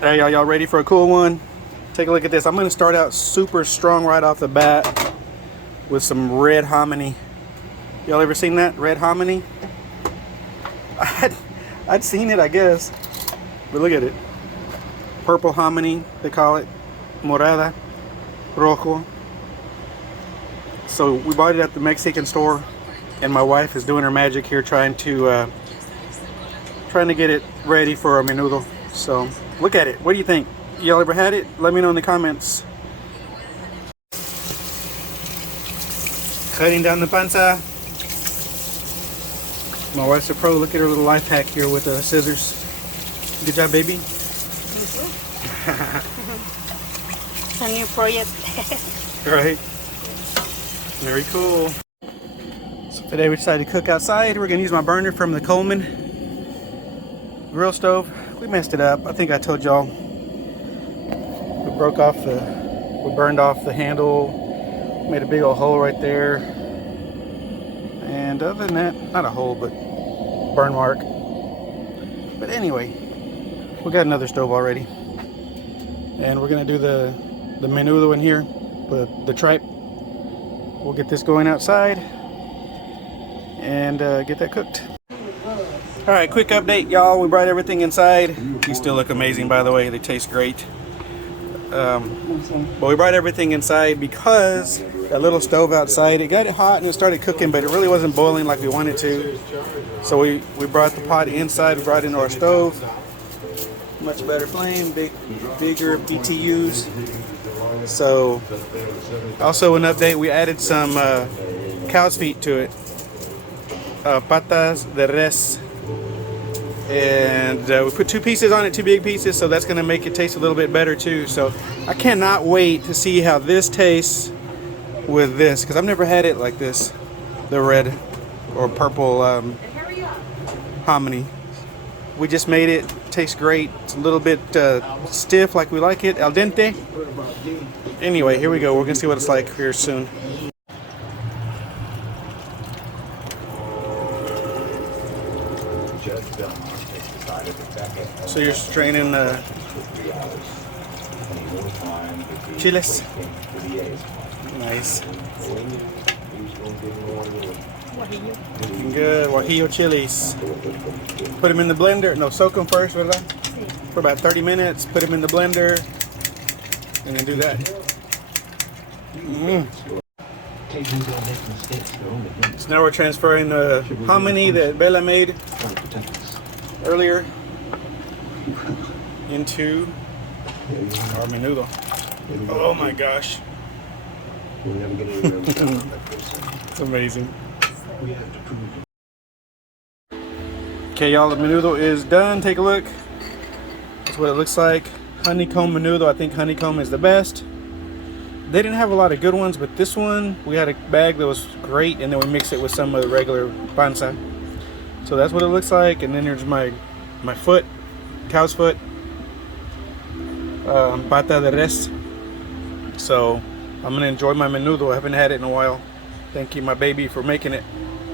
Hey, y'all ready for a cool one? Take a look at this. I'm gonna start out super strong right off the bat with some red hominy. Y'all ever seen that? Red hominy? I'd seen it, I guess. But look at it. Purple hominy, they call it. Morada. Rojo. So we bought it at the Mexican store, and my wife is doing her magic here trying to get it ready for a menudo. So look at it. What do you think? Y'all ever had it? Let me know in the comments. Cutting down the panza. My wife's a pro. Look at her little life hack here with the scissors. Good job, baby. It's a new project. Right. Very cool. So today we decided to cook outside. We're gonna use my burner from the Coleman grill stove. We messed it up. I think I told y'all. We burned off the handle, made a big old hole right there. And other than that, not a hole, but burn mark. But anyway, we got another stove already. And we're gonna do the menudo in here, the tripe. We'll get this going outside and get that cooked. All right, quick update, y'all. We brought everything inside. These still look amazing, by the way. They taste great. But we brought everything inside because that little stove outside, it got it hot and it started cooking, but it really wasn't boiling like we wanted to. So we brought the pot inside, we brought it into our stove. Much better flame, bigger BTUs. So, also an update, we added some cow's feet to it. Patas de res. And we put 2 pieces on it, 2 big pieces, so that's going to make it taste a little bit better too. So I cannot wait to see how this tastes with this, because I've never had it like this, the red or purple hominy. We just made it. Tastes great. It's a little bit stiff like we like it, al dente. Anyway, here we go. We're going to see what it's like here soon. So you're straining the chiles. Nice. Looking good. Guajillo chilies. Put them in the blender. No, soak them first, ¿verdad? For about 30 minutes. Put them in the blender. And then do that. So now we're transferring the hominy that Bella made earlier into our menudo. Oh my gosh. It's amazing. Okay, y'all, the menudo is done. Take a look. That's what it looks like. Honeycomb menudo. I think honeycomb is the best. They didn't have a lot of good ones, but this one, we had a bag that was great, and then we mixed it with some of the regular panza. So that's what it looks like. And then there's my foot, cow's foot, pata de res. So I'm gonna enjoy my menudo. I haven't had it in a while. Thank you, my baby, for making it.